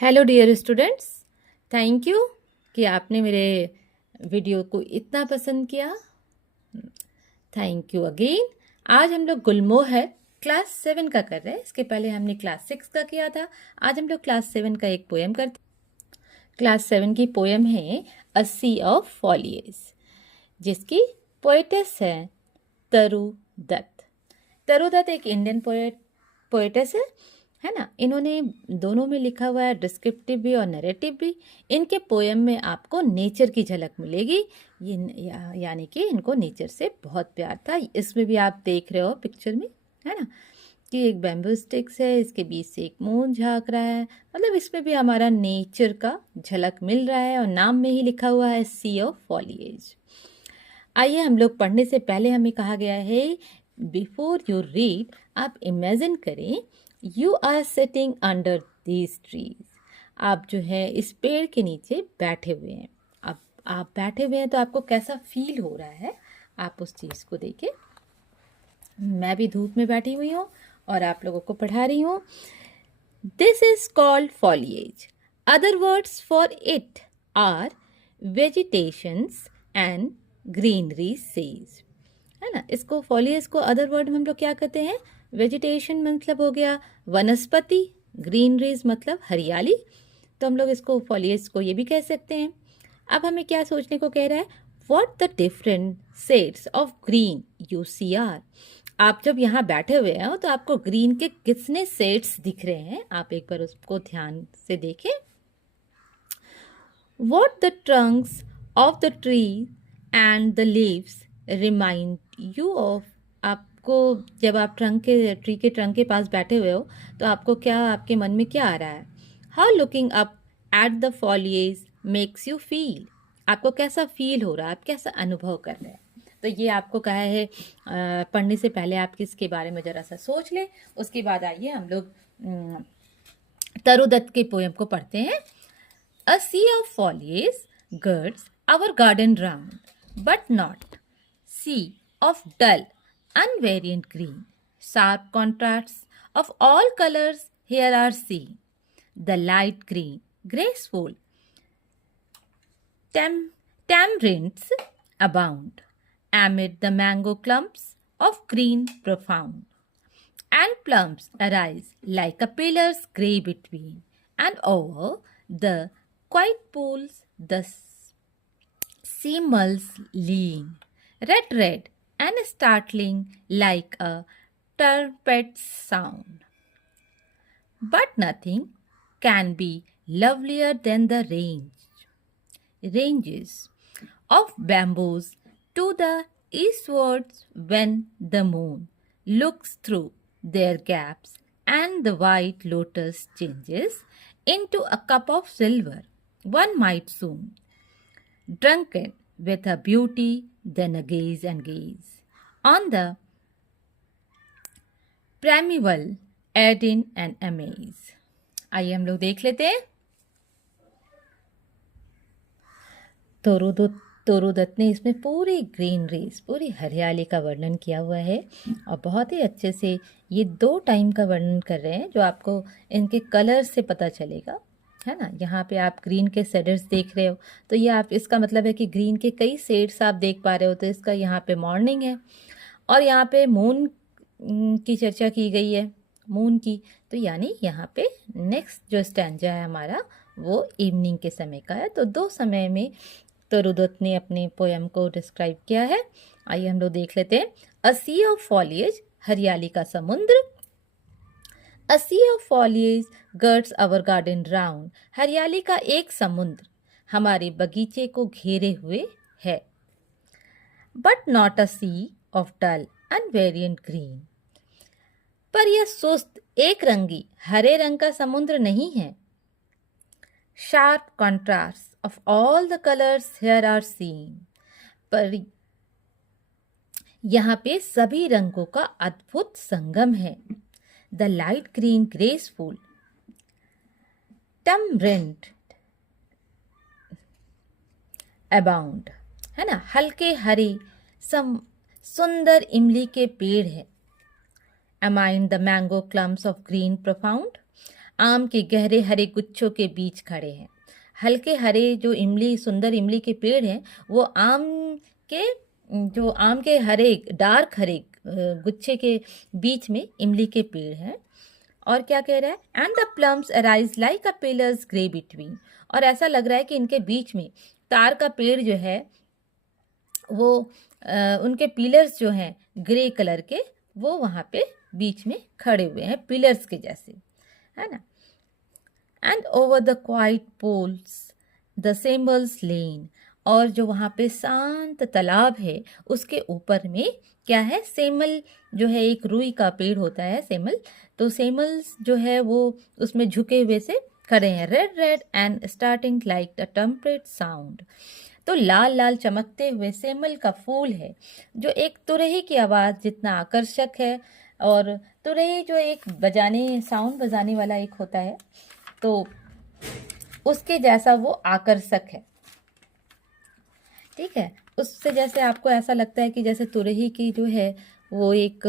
Hello dear students, thank you कि आपने मेरे वीडियो को इतना पसंद किया। Thank you again. आज हम लोग गुलमोहर क्लास 7 का कर रहे हैं। इसके पहले हमने क्लास 6 का किया था। आज हम लोग क्लास 7 का एक पोएम करते हैं। क्लास 7 की पोएम है अ सी ऑफ फॉलिएज, जिसकी पोएटेस है तरु दत्त। तरु दत्त एक इंडियन पोएटेस है ना। इन्होंने दोनों में लिखा हुआ है, डिस्क्रिप्टिव भी और नैरेटिव भी। इनके पोएम में आपको नेचर की झलक मिलेगी। यानी कि इनको नेचर से बहुत प्यार था। इसमें भी आप देख रहे हो पिक्चर में, है ना, कि एक बैम्बू स्टिक्स है, इसके बीच से एक मून झांक रहा है। मतलब इसमें भी हमारा नेचर का झलक मिल रहा है और नाम में ही लिखा हुआ है सी ऑफ फॉलिएज। आइए, हम लोग पढ़ने से पहले हमें कहा गया है बिफोर यू रीड आप इमेजिन करें you are sitting under these trees. आप जो है इस पेड़ के नीचे बैठे हुए हैं। अब आप बैठे हुए हैं तो आपको कैसा फील हो रहा है, आप उस चीज़ को देखिए। मैं भी धूप में बैठी हुई हूँ और आप लोगों को पढ़ा रही हूँ। This is called foliage. Other words for it are vegetations and greenery says, है ना। इसको फॉलिएज को अदर वर्ड में हम लोग क्या कहते हैं? वेजिटेशन मतलब हो गया वनस्पति, ग्रीनरीज मतलब हरियाली। तो हम लोग इसको फॉलिएज को ये भी कह सकते हैं। अब हमें क्या सोचने को कह रहा है? What the different shades of green you see are. आप जब यहाँ बैठे हुए हैं तो आपको ग्रीन के कितने शेड्स दिख रहे हैं, आप एक बार उसको ध्यान से देखें। What the Trunks of the tree and the leaves remind you of. आपको जब आप ट्री के ट्रंक के पास बैठे हुए हो तो आपको क्या, आपके मन में क्या आ रहा है? How looking up at the foliage makes you feel. आपको कैसा फील हो रहा है, आप कैसा अनुभव कर रहे हैं? तो ये आपको कहा है पढ़ने से पहले आप किसके बारे में ज़रा सा सोच लें। उसके बाद आइए हम लोग तरु दत्त के पोएम को पढ़ते हैं। A sea of foliage girds our garden round, but not sea of dull, unvariant green. Sharp contrasts of all colors here are seen. The light green, graceful tamarinds abound amid the mango clumps of green profound. And plums arise like a pillar's grey between, and over the quiet pools the seamulls lean, red and startling like a trumpet's sound. But nothing can be lovelier than the ranges of bamboos to the eastwards when the moon looks through their gaps and the white lotus changes into a cup of silver. One might soon, drunken with her beauty, then a gaze and gaze on the primeval Eden and amaze. आइए हम लोग देख लेते हैं। तोरू दत्त ने इसमें पूरी greeneries, पूरी हरियाली का वर्णन किया हुआ है और बहुत ही अच्छे से ये 2 टाइम का वर्णन कर रहे हैं, जो आपको इनके कलर से पता चलेगा, है ना। यहाँ पे आप ग्रीन के शेड्स देख रहे हो तो ये आप, इसका मतलब है कि ग्रीन के कई शेड्स आप देख पा रहे हो। तो इसका यहाँ पे मॉर्निंग है और यहाँ पे मून की चर्चा की गई है, मून की। तो यानी यहाँ पे नेक्स्ट जो स्टैंजा है हमारा वो इवनिंग के समय का है। तो 2 समय में तरु दत्त ने अपने पोएम को डिस्क्राइब किया है। आइए हम लोग देख लेते हैं। अ सी ऑफ फॉलिएज, हरियाली का समुद्र। A sea of foliage girds our garden round, हरियाली का एक समुद्र हमारे बगीचे को घेरे हुए है। But not a sea of dull unvariant green, पर यह सुस्त एक रंगी हरे रंग का समुद्र नहीं है। Sharp contrast of all the colors here are seen, पर यहाँ पे सभी रंगों का अद्भुत संगम है। The light green graceful tamarind abound, है ना। हल्के हरे सुंदर इमली के पेड़ है। Amid the mango clumps of green profound, आम के गहरे हरे गुच्छों के बीच खड़े हैं। हल्के हरे जो इमली, सुंदर इमली के पेड़ हैं, वो के आम के हरे, डार्क हरे गुच्छे के बीच में इमली के पेड़ हैं। और क्या कह रहा है, and the plums arise like a pillars grey between, और ऐसा लग रहा है कि इनके बीच में तार का पेड़ जो है वो उनके पिलर्स जो हैं ग्रे कलर के, वो वहाँ पे बीच में खड़े हुए हैं पिलर्स के जैसे, है ना। And over the quiet pools the seemuls lean, और जो वहाँ पे शांत तालाब है उसके ऊपर में क्या है, सेमल जो है, एक रुई का पेड़ होता है सेमल, तो सेमल्स जो है वो उसमें झुके हुए से खड़े हैं। Red red and starting like the temperate sound, तो लाल लाल चमकते हुए सेमल का फूल है जो एक तुरही की आवाज़ जितना आकर्षक है, और तुरही जो एक साउंड बजाने वाला एक होता है, तो उसके जैसा वो आकर्षक है। ठीक है, उससे जैसे आपको ऐसा लगता है कि जैसे तुरही की जो है वो एक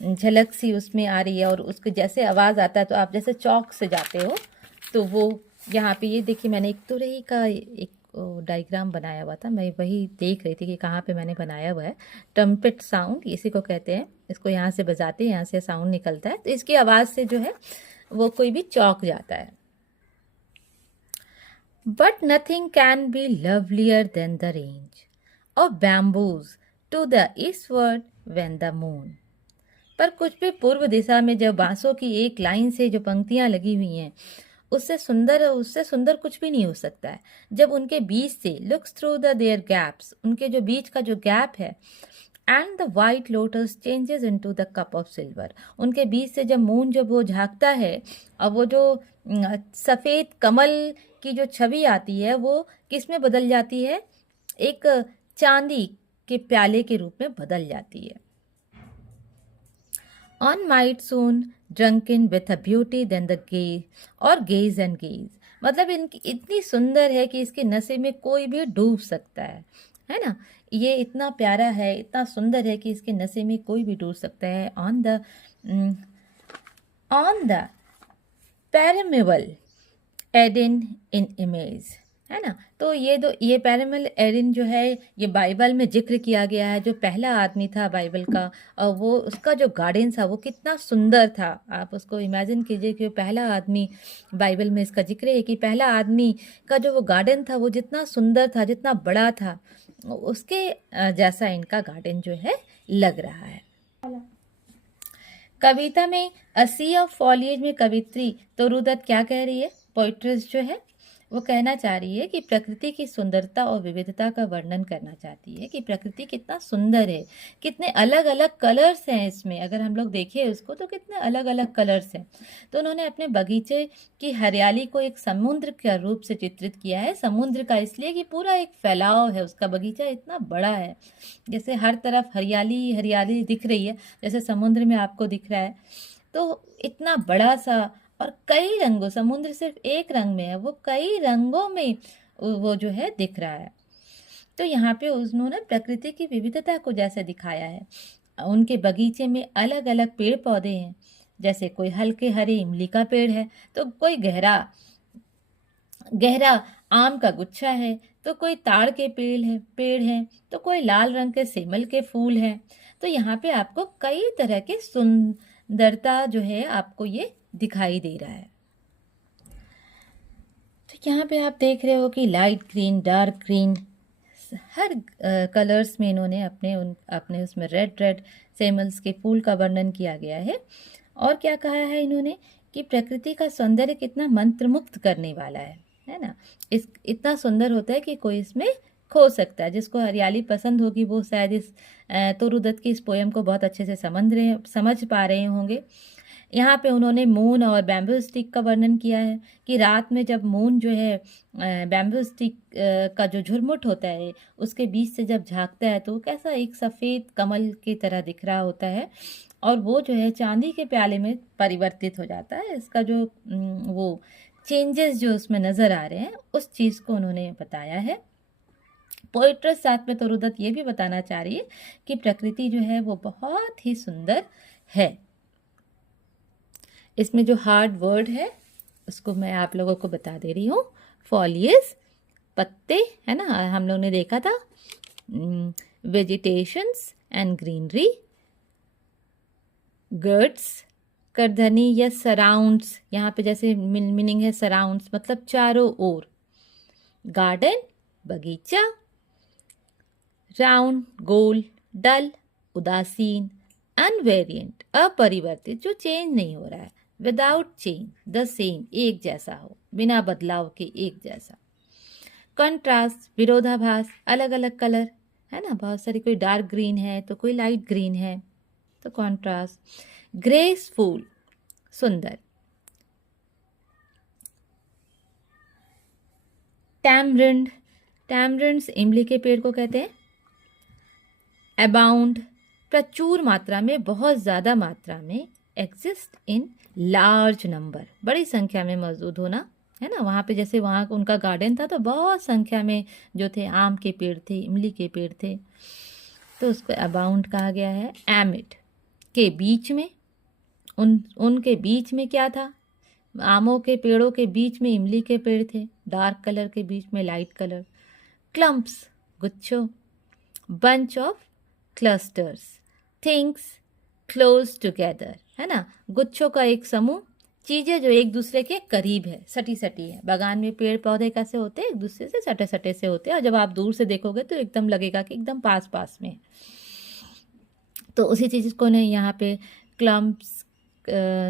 झलक सी उसमें आ रही है, और उसके जैसे आवाज़ आता है तो आप जैसे चौक से जाते हो, तो वो यहाँ पे ये देखिए, मैंने एक तुरही का एक डायग्राम बनाया हुआ था, मैं वही देख रही थी कि कहाँ पे मैंने बनाया हुआ है। ट्रम्पेट साउंड इसी को कहते हैं, इसको यहाँ से बजाते हैं, यहाँ से साउंड निकलता है, तो इसकी आवाज़ से जो है वो कोई भी चौक जाता है। But nothing can be lovelier than the range of bamboos to the eastward when the moon, पर कुछ भी पूर्व दिशा में जब बांसों की एक लाइन से जो पंक्तियां लगी हुई हैं, उससे सुंदर कुछ भी नहीं हो सकता है। जब उनके बीच से looks through the their gaps, उनके जो बीच का जो गैप है, and the white lotus changes into the cup of silver, उनके बीच से जब मून जब वो झांकता है, और वो जो सफ़ेद कमल की जो छवि आती है वो किस में बदल जाती है, एक चांदी के प्याले के रूप में बदल जाती है। On might soon drunken with a beauty than the gaze, और gaze and gaze, मतलब इनकी इतनी सुंदर है कि इसके नशे में कोई भी डूब सकता है ना। ये इतना प्यारा है, इतना सुंदर है कि इसके नशे में कोई भी डूब सकता है। On the permeable Eden in image, है ना। तो ये पैरामेबल एडिन जो है, ये बाइबल में जिक्र किया गया है, जो पहला आदमी था बाइबल का, और वो उसका जो गार्डन था वो कितना सुंदर था। आप उसको इमेजिन कीजिए कि पहला आदमी, बाइबल में इसका जिक्र है कि पहला आदमी का जो वो गार्डन था वो जितना सुंदर था, जितना बड़ा था, उसके जैसा इनका गार्डन जो है लग रहा है। कविता में अ सी ऑफ फॉलिएज में कवित्री तरुदत्त क्या कह रही है, पोइट्रेस जो है वो कहना चाह रही है कि प्रकृति की सुंदरता और विविधता का वर्णन करना चाहती है, कि प्रकृति कितना सुंदर है, कितने अलग अलग कलर्स हैं इसमें। अगर हम लोग देखें उसको तो कितने अलग अलग कलर्स हैं। तो उन्होंने अपने बगीचे की हरियाली को एक समुद्र के रूप से चित्रित किया है। समुद्र का इसलिए कि पूरा एक फैलाव है, उसका बगीचा इतना बड़ा है, जैसे हर तरफ हरियाली हरियाली दिख रही है, जैसे समुद्र में आपको दिख रहा है। तो इतना बड़ा सा, और कई रंगों, समुद्र सिर्फ एक रंग में है, वो कई रंगों में वो जो है दिख रहा है। तो यहाँ पे उन्होंने प्रकृति की विविधता को जैसे दिखाया है। उनके बगीचे में अलग अलग पेड़ पौधे हैं, जैसे कोई हल्के हरे इमली का पेड़ है, तो कोई गहरा गहरा आम का गुच्छा है, तो कोई ताड़ के पेड़ है, तो कोई लाल रंग के सेमल के फूल हैं। तो यहाँ पे आपको कई तरह के सुंदरता जो है आपको ये दिखाई दे रहा है। तो यहाँ पे आप देख रहे हो कि लाइट ग्रीन, डार्क ग्रीन, हर कलर्स में इन्होंने अपने उसमें रेड सेमल्स के फूल का वर्णन किया गया है। और क्या कहा है इन्होंने कि प्रकृति का सौंदर्य कितना मंत्रमुग्ध करने वाला है ना। इतना सुंदर होता है कि कोई इसमें खो सकता है। जिसको हरियाली पसंद होगी वो शायद इस तरुदत्त की इस पोयम को बहुत अच्छे से समझ पा रहे होंगे। यहाँ पे उन्होंने मून और बैम्बू स्टिक का वर्णन किया है कि रात में जब मून जो है बैम्बू स्टिक का जो झुरमुट होता है उसके बीच से जब झांकता है तो कैसा एक सफ़ेद कमल की तरह दिख रहा होता है, और वो जो है चांदी के प्याले में परिवर्तित हो जाता है। इसका जो वो चेंजेस जो उसमें नज़र आ रहे हैं उस चीज़ को उन्होंने बताया है। पोइट्रेस साथ में तरुदत्त ये भी बताना चाह रही है कि प्रकृति जो है वो बहुत ही सुंदर है। इसमें जो हार्ड वर्ड है उसको मैं आप लोगों को बता दे रही हूँ। फॉलियस पत्ते, है ना, हम लोग ने देखा था। Vegetations and greenery. गर्ड्स करधनी या सराउंड्स, यहाँ पे जैसे मीनिंग है सराउंड्स मतलब चारों ओर। गार्डन बगीचा। राउंड गोल। डल उदासीन। अनवेरिएंट अपरिवर्तित जो चेंज नहीं हो रहा है। विदाउट चेंज द सेम एक जैसा हो, बिना बदलाव के एक जैसा। कंट्रास्ट विरोधाभास, अलग अलग कलर, है ना, बहुत सारी, कोई डार्क ग्रीन है तो कोई लाइट ग्रीन है, तो कंट्रास्ट। ग्रेसफुल सुंदर। टैमरिंड, टैमरिंड्स इमली के पेड़ को कहते हैं। अबाउंड प्रचुर मात्रा में, बहुत ज़्यादा मात्रा में। एग्जिस्ट इन लार्ज नंबर बड़ी संख्या में मौजूद होना, है ना। वहाँ पे जैसे वहाँ उनका गार्डन था तो बहुत संख्या में जो थे आम के पेड़ थे, इमली के पेड़ थे, तो उसको अबाउंड कहा गया है। एमिड के बीच में, उनके बीच में क्या था, आमों के पेड़ों के बीच में इमली के पेड़ थे, डार्क कलर के बीच में लाइट कलर। क्लम्प्स गुच्छों। Bunch of clusters. Things close together, है ना, गुच्छों का एक समूह, चीजें जो एक दूसरे के करीब है, सटी सटी है। बागान में पेड़ पौधे कैसे होते हैं, एक दूसरे से सटे सटे से होते हैं, और जब आप दूर से देखोगे तो एकदम लगेगा कि एकदम पास पास में। तो उसी चीज को ने यहाँ पे क्लम्प्स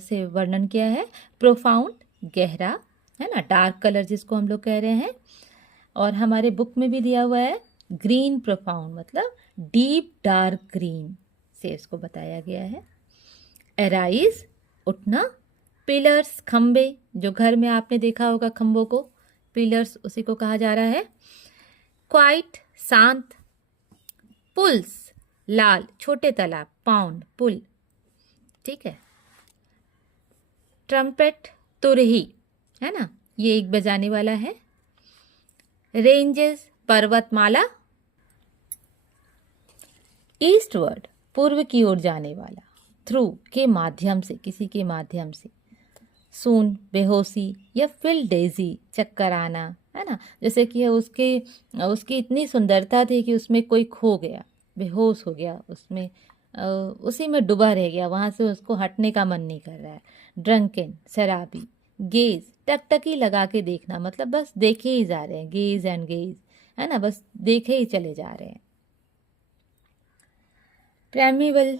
से वर्णन किया है। प्रोफाउंड गहरा, है ना, डार्क कलर जिसको हम लोग कह रहे हैं। और हमारे बुक में भी दिया हुआ है ग्रीन प्रोफाउंड मतलब डीप डार्क ग्रीन से इसको बताया गया है। एराइज उठना। पिलर्स खंबे, जो घर में आपने देखा होगा खंबों को, पिलर्स उसी को कहा जा रहा है। क्वाइट शांत। पुल्स लाल छोटे तालाब, पाउंड पुल, ठीक है। ट्रम्पेट तुरही, है ना, ये एक बजाने वाला है। रेंजेस पर्वतमाला। ईस्टवर्ड पूर्व की ओर जाने वाला। थ्रू के माध्यम से, किसी के माध्यम से। सून बेहोशी या फिल डेजी चक्कर आना, है ना, जैसे कि उसकी इतनी सुंदरता थी कि उसमें कोई खो गया, बेहोश हो गया, उसमें उसी में डूबा रह गया, वहाँ से उसको हटने का मन नहीं कर रहा है। ड्रंकन शराबी। गेज टकटकी लगा के देखना, मतलब बस देखे ही जा रहे हैं, गेज एंड गेज, है ना, बस देखे ही चले जा रहे हैं। प्राइमेवल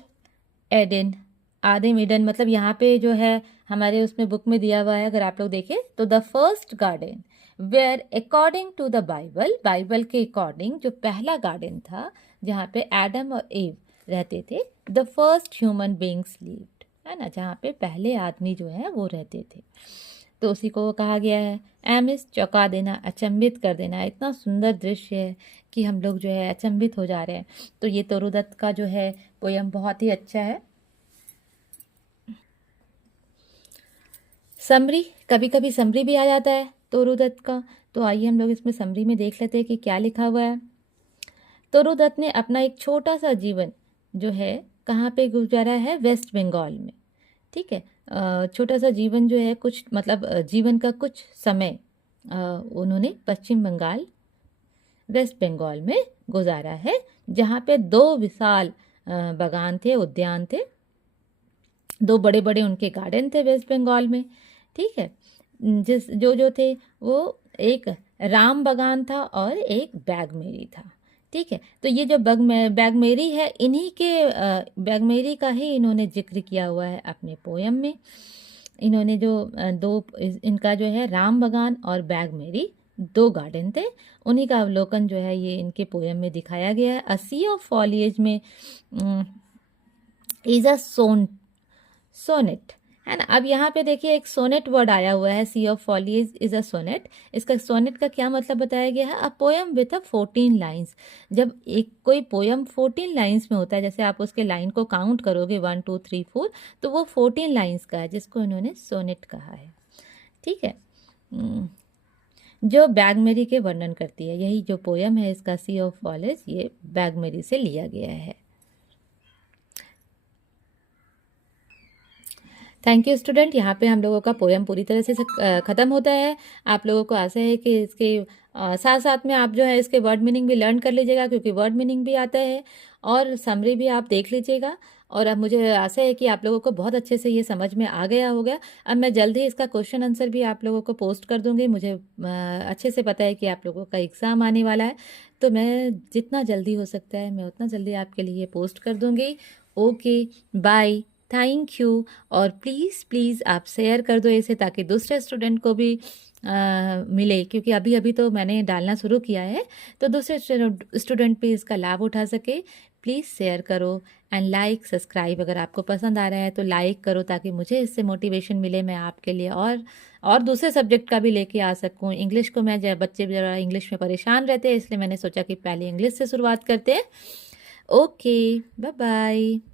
एडन आदिम ईडन, मतलब यहाँ पे जो है हमारे उसमें बुक में दिया हुआ है, अगर आप लोग देखें तो the first garden where according to the Bible, Bible के अकॉर्डिंग जो पहला गार्डन था जहाँ पे एडम और एव रहते थे, the first human beings lived, है ना, जहाँ पे पहले आदमी जो है वो रहते थे, तो उसी को कहा गया है। एमिस चौंका देना, अचंभित कर देना, इतना सुंदर दृश्य है कि हम लोग जो है अचंभित हो जा रहे हैं। तो ये तोरूदत्त का जो है पोयम बहुत ही अच्छा है। समरी, कभी कभी समरी भी आ जाता है तोरूदत्त का, तो आइए हम लोग इसमें समरी में देख लेते हैं कि क्या लिखा हुआ है। तोरूदत्त ने अपना एक छोटा सा जीवन जो है कहाँ पे गुजारा है, वेस्ट बंगाल में, ठीक है। छोटा सा जीवन जो है, कुछ मतलब जीवन का कुछ समय उन्होंने पश्चिम बंगाल वेस्ट बंगाल में गुजारा है, जहाँ पे 2 विशाल बागान थे, उद्यान थे, 2 बड़े बड़े उनके गार्डन थे वेस्ट बंगाल में, ठीक है। जो थे वो एक राम बागान था और एक बैगमेरी था, ठीक है। तो ये जो बैगमेरी है, इन्हीं के बैगमेरी का ही इन्होंने जिक्र किया हुआ है अपने पोयम में। इन्होंने जो इनका जो है राम बागान और बैगमेरी 2 गार्डन थे, उन्हीं का अवलोकन जो है ये इनके पोयम में दिखाया गया है। अ सी ऑफ फॉलिएज में इज अ सोनेट, है ना। अब यहाँ पे देखिए एक सोनेट वर्ड आया हुआ है, sea of foliage is a sonnet. इसका सोनेट का क्या मतलब बताया गया है, a poem with a 14 lines. जब एक कोई पोयम 14 लाइन्स में होता है, जैसे आप उसके लाइन को काउंट करोगे 1 2 3 4, तो वो 14 लाइन्स का है, जिसको इन्होंने सोनेट कहा है, ठीक है। जो बैगमेरी के वर्णन करती है, यही जो पोयम है इसका सी ऑफ फॉलिएज, ये बैगमेरी से लिया गया है। Thank you student. यहाँ पे हम लोगों का पोयम पूरी तरह से ख़त्म होता है। आप लोगों को आशा है कि इसके साथ साथ में आप जो है इसके वर्ड मीनिंग भी लर्न कर लीजिएगा, क्योंकि वर्ड मीनिंग भी आता है और समरी भी आप देख लीजिएगा। और अब मुझे आशा है कि आप लोगों को बहुत अच्छे से ये समझ में आ गया होगा। अब मैं जल्द ही इसका क्वेश्चन आंसर भी आप लोगों को पोस्ट कर दूंगी। मुझे अच्छे से पता है कि आप लोगों का एग्ज़ाम आने वाला है, तो मैं जितना जल्दी हो सकता है मैं उतना जल्दी आपके लिए पोस्ट कर दूंगी। Okay, bye, thank you. और प्लीज़ प्लीज़ आप शेयर कर दो इसे, ताकि दूसरे स्टूडेंट को भी मिले, क्योंकि अभी अभी तो मैंने डालना शुरू किया है, तो दूसरे स्टूडेंट भी इसका लाभ उठा सके। प्लीज़ शेयर करो एंड लाइक सब्सक्राइब। अगर आपको पसंद आ रहा है तो लाइक करो, ताकि मुझे इससे मोटिवेशन मिले, मैं आपके लिए और दूसरे सब्जेक्ट का भी लेके आ सकूं। इंग्लिश को मैं बच्चे ज़रा इंग्लिश में परेशान रहते हैं, इसलिए मैंने सोचा कि पहले इंग्लिश से शुरुआत करते हैं। Okay, bye bye.